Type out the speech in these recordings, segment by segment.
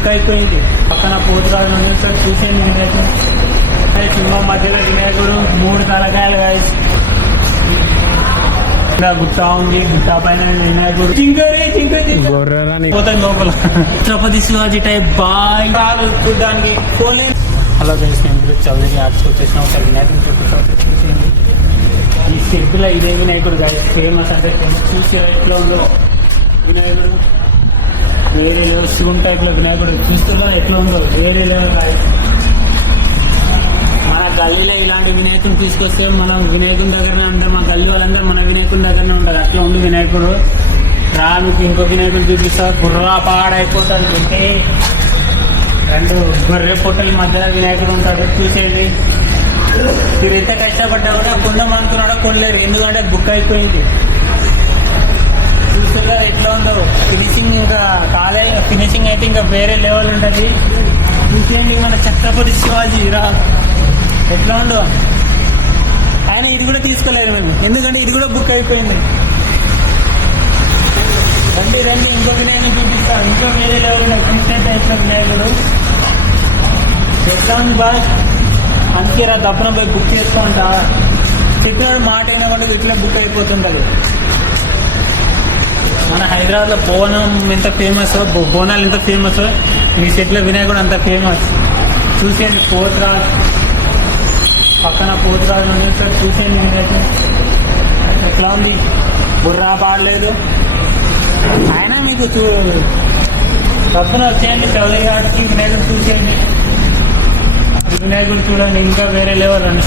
Book అయిపోయింది. పక్కన పోతురాజు ఉంది సార్, చూసేయండి వినాయకుడు. సింహం మధ్యలో వినాయకుడు, 3 తలకాయలు గాయస్. గుట్ట ఉంది, గుట్ట పైన వినాయకుడు, చింకరి పోతాయి లోపల. ఛత్రపతి శివాజీ టైప్ బాయ్ చూడడానికి ఫోన్. హలో గైస్, నేను చౌదరి ఆర్ట్స్కి వచ్చేసిన ఒకసారి వినాయకుడు చూసేయండి. ఈ స్టెప్లో ఇదే వినాయకుడు గాయస్, ఫేమస్ అంటే చూసే ఎట్లా ఉందో వినాయకుడు. వేరే లెవెల్ శివుని టైప్ లో వినాయకుడు చూస్తున్నా ఎట్లా ఉందో వేరే లెవెల్ గాయస్. మన గల్లీలో ఇలాంటి వినాయకుడు తీసుకొస్తే మనం వినాయకుని దగ్గరనే ఉంటాం. మా గల్లీ వాళ్ళందరూ మన వినాయకుని దగ్గరనే ఉంటారు. అట్లా ఉండి వినాయకుడు మీకు ఇంకో వినాయకుడు చూపిస్తా. గుర్రా పాడైపోతాడు అంటే 2 గొర్రె పొట్టల మధ్యలో వినాయకుడు ఉంటాడు. చూసేది మీరు ఎంత కష్టపడ్డా కూడా కొందాం అనుకున్నాడో కొనలేరు, ఎందుకంటే బుక్ అయిపోయింది. చూసేలా ఎట్లా ఉందో ఫినిషింగ్ ఇంకా కాలే, ఫినిషింగ్ అయితే ఇంకా వేరే లెవెల్ ఉంటుంది. చూసేయండి మన ఛత్రపతి శివాజీ రా ఎట్లా ఉందో. ఆయన ఇది కూడా తీసుకోలేరు మేము, ఎందుకంటే ఇది కూడా బుక్ అయిపోయింది. రండి ఇంకో వినాయకుడు చూపిస్తా. ఇంకో వేరే లెవెల్ ఉన్నాయి. క్రిస్టియన్ టైప్ వినాయకుడు ఎట్లా ఉంది బాగా. అందుకే రా దప్పన పోయి బుక్ చేస్తూ ఉంటా. చెప్పినాడు మాట అయినా కూడా ఇట్లా బుక్ అయిపోతుంటుంది. మన హైదరాబాద్లో బోనం ఎంత ఫేమస్, బోనాలు ఎంత ఫేమస్, మీ సెట్లో వినాయకుడు అంత ఫేమస్. చూసేయండి పోతురాజు, పక్కన పోతురాజు ఉంది సార్, చూసేయండి వినాయకుడు ఎట్లా ఉంది. బుర్రా పాడలేదు. అయినా మీకు డబ్బున వచ్చేయండి చౌదరి ఆర్ట్స్కి, వినాయకుడు చూసేయండి. వినాయకుడు చూడండి ఇంకా వేరే లెవెల్ అండి.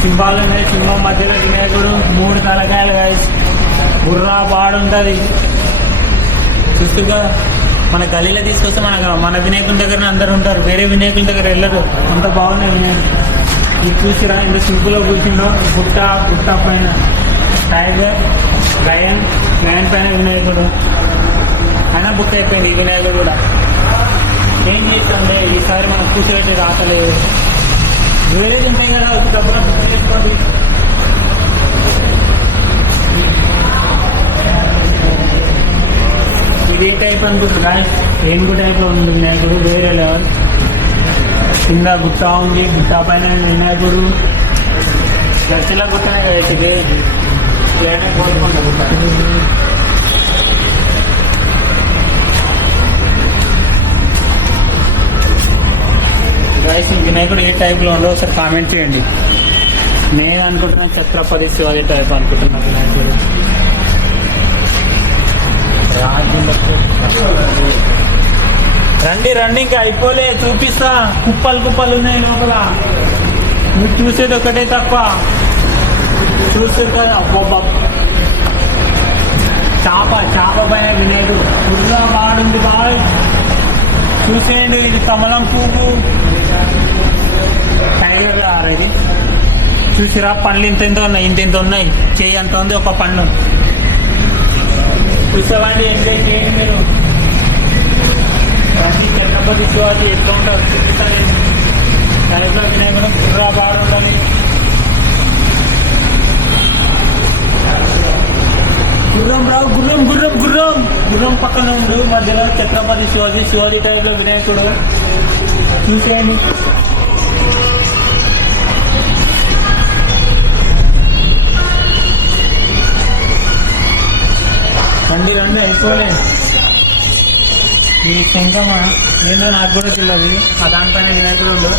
సింహాలు ఉన్నాయి, సింహం మధ్యలో వినాయకుడు, 3 తలకాయలు గాయస్. బుర్రా పాడుంటుంది. చూస్తుగా మన గలీలో తీసుకొస్తే మన వినాయకుని దగ్గర అందరు ఉంటారు, వేరే వినాయకుల దగ్గర వెళ్ళరు. అంత బాగున్నాయి వినాయకుడు. ఇది చూసిరా ఇంత సింపుల్ గా కూర్చుండో. గుట్ట పైన టైగర్, లయన్ పైన వినాయకుడు. అయినా బుక్ అయిపోయింది ఈ వినాయకుడు కూడా. ఏం చేస్తుండే ఈసారి మనం కూర్చోబెట్టి రాకలేదు. వేరేది ఉంటాయి కదా, డబ్బులు బుక్ చేసుకోండి. ఇదే టైప్ అనుకుంటున్నా, ఏనుగు టైప్ లో ఉంది వినాయకుడు, వేరే లెవెల్. కింద గుట్ట ఉంది, గుట్ట పైన వినాయకుడు. గచ్చిలా గుట్టనే కదా కోరుకుంటా గుట్ట. గైస్, వినాయకుడు ఏ టైప్ లో ఉండో ఒకసారి కామెంట్ చేయండి. నేను అనుకుంటున్నా ఛత్రపతి శివాజీ టైప్ అనుకుంటున్నా వినాయకుడు. రండి ఇంకా అయిపోలే, చూపిస్తా. కుప్పలు ఉన్నాయి లోపల. మీరు చూసేది ఒకటే తప్ప చూస్తారు కదా. చాప పైన వినాయకుడు ఫుల్గా బాగుంది బాగా. చూసేయండి ఇది కమలం పువ్వు, టైగర్ ఇది చూసిరా. పండ్లు ఇంత ఉన్నాయి, చేయి అంత ఉంది ఒక పండు. చూసేవాడిని ఎంజాయ్ చేయండి మీరు. ఛత్రపతి శివాజీ ఎట్లా ఉంటారు చూపిస్తాను. టైప్లో వినాయకుడు గుర్రా బాగా ఉండాలి. గుర్రం పక్కన ఉండు, మధ్యలో ఛత్రపతి శివాజీ టైప్ లో వినాయకుడు. చూసేయండి రండి అయిపోలే. ఈ శంఖమ ఏందో నాకు కూడా తెలియదు. ఆ దానిపైన వినాయకుడు ఉండు.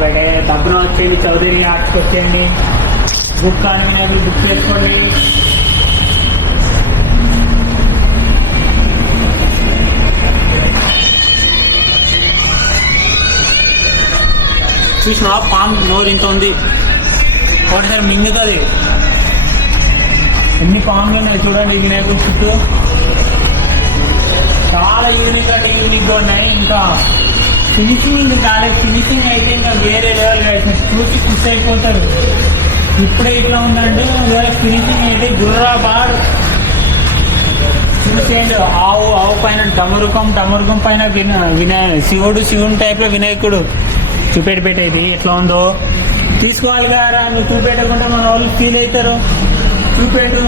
బయటే డబ్బున వచ్చేయండి, చౌదరి ఆర్ట్స్కి వచ్చేయండి. బుక్ కానీ వినాయకుడు బుక్ చేసుకోండి. చూసిన పాము నోరు ఇంత ఉంది, ఒకటిసారి మింగుతుంది. ఎన్ని పాములు ఉన్నాయి చూడండి వినాయకుడి చుట్టూ. చాలా యూనిక్ ఉన్నాయి. ఇంకా ఫినిషింగ్ కాలేదు. ఫినిషింగ్ అయితే ఇంకా వేరే లెవెల్ చూసి ఖుషి అయిపోతారు. ఇప్పుడే ఇట్లా ఉందంటే ఫినిషింగ్ అయితే గుర్రా బార్. చూసేయండి ఆవు పైన డమరుకం పైన శివుని టైప్ లో వినాయకుడు చూపెట్టేది ఎట్లా ఉందో తీసుకోవాలి కదా. నువ్వు చూపెట్టకుండా మన వాళ్ళు ఫీల్ అవుతారు. చూపెట్టు.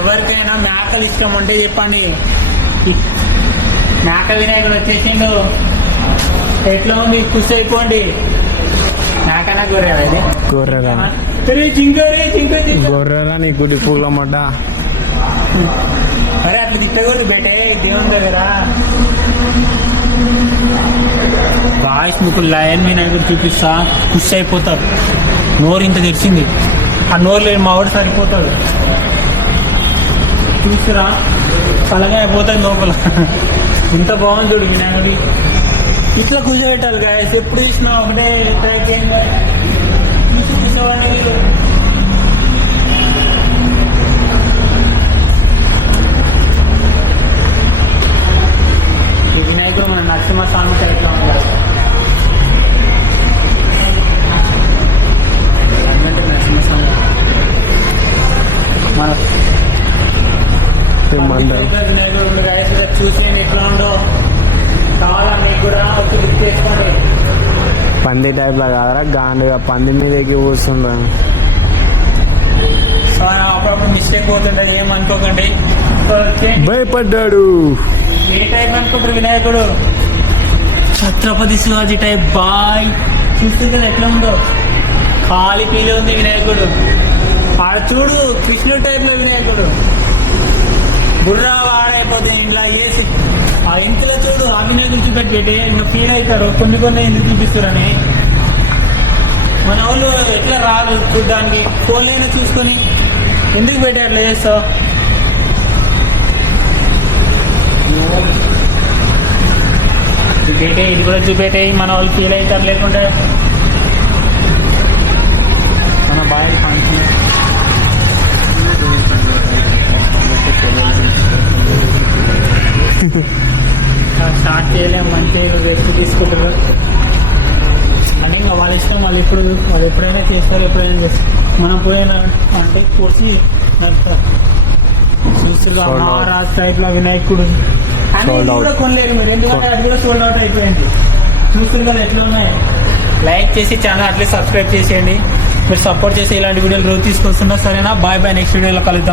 ఎవరికైనా మేకలు ఇష్టం ఉంటే చెప్పండి. మేక వినాయకుడు వచ్చేసిండు. ఎట్లా ఉంది ఖుషి అయిపోండి. మేకనా గొర్రెరా ఇది? గొర్రెరా గొర్రెరా నీ గుడి పూల మడ్డ. అరే అట్లా తిట్టకూడదు బేటే దేవుని దగ్గర. గాయస్ మీకు లయన్ వినాయకుడు చూపిస్తా, ఖుషి అయిపోతారు. నోరు ఇంత తెరిచింది, ఆ నోరు లేని మా వాడు సరిపోతాడు. చూసిరా కలగా అయిపోతుంది లోపల. ఇంత బాగుంది చూడు వినాయకుడి. ఇట్లా కూర్చోబెట్టాలి గాయస్. ఎప్పుడు చూసినా ఒకటే కూర్చోవాడిని. ఈ వినాయకుడు మన నరసింహస్వామి టైప్లో ఉంటాడు. నరసింహస్వామి మన వినాయకుడు గాయస్ చూసి ఎట్లా ఉండో కావాలా మీకు కూడా వచ్చి బుక్ చేసుకోండి. పంది టైప్ లా కాదరా, గాండుగా పంది మీదకి కూర్చుందా. అప్పుడప్పుడు మిస్టేక్ పోతుంటది, ఏమనుకోకండి. భయపడ్డాడు. ఏ టైప్ అనుకుంటారు వినాయకుడు? ఛత్రపతి శివాజీ టైప్. బాయ్ చూస్తుంది కదా ఎట్లా ఉందో, ఖాళీ పీలే ఉంది వినాయకుడు. ఆడ చూడు కృష్ణుడు టైప్ లో వినాయకుడు. బుర్రా వాడైపోతుంది ఇంట్లో వేసి. ఆ ఇంట్లో చూడు ఆ వినాయకుడు చూపెట్టి ఇంకా ఫీల్ అవుతారు. కొన్ని ఎందుకు చూపిస్తారని. మన వాళ్ళు ఎట్లా రాదు చూడ్డానికి, ఫోన్లైనా చూసుకొని ఎందుకు పెట్టి అట్లా చేస్తావు? చూపెట్టే, ఇది కూడా చూపెట్టే, మన వాళ్ళు ఫీల్ అవుతారు. లేకుంటే మన బాయ్ ఫంక్షన్ స్టార్ట్ చేయలేము. మంచిగా రెస్ట్ తీసుకుంటారు అని ఇంకా వాళ్ళ ఇష్టం. వాళ్ళు ఎప్పుడైనా చేస్తారు, ఎప్పుడైనా చేస్తారు. మనం పోయినా అంటే కోసి నడుపుతారు. చూస్తున్నా మహారాజ్ టైప్ లో వినాయకుడు అని కూడా కొనలేరు మీరు, ఎందుకంటే అది కూడా సోల్డ్ అవుట్ అయిపోయింది. చూస్తున్నారు కదా ఎట్లా ఉన్నాయి. లైక్ చేసి ఛానల్ అట్లే సబ్స్క్రైబ్ చేసేయండి. మీరు సపోర్ట్ చేసి ఇలాంటి వీడియోలు రోజు తీసుకొస్తున్నా. సరేనా? Bye bye. నెక్స్ట్ వీడియోలో కలుద్దాం.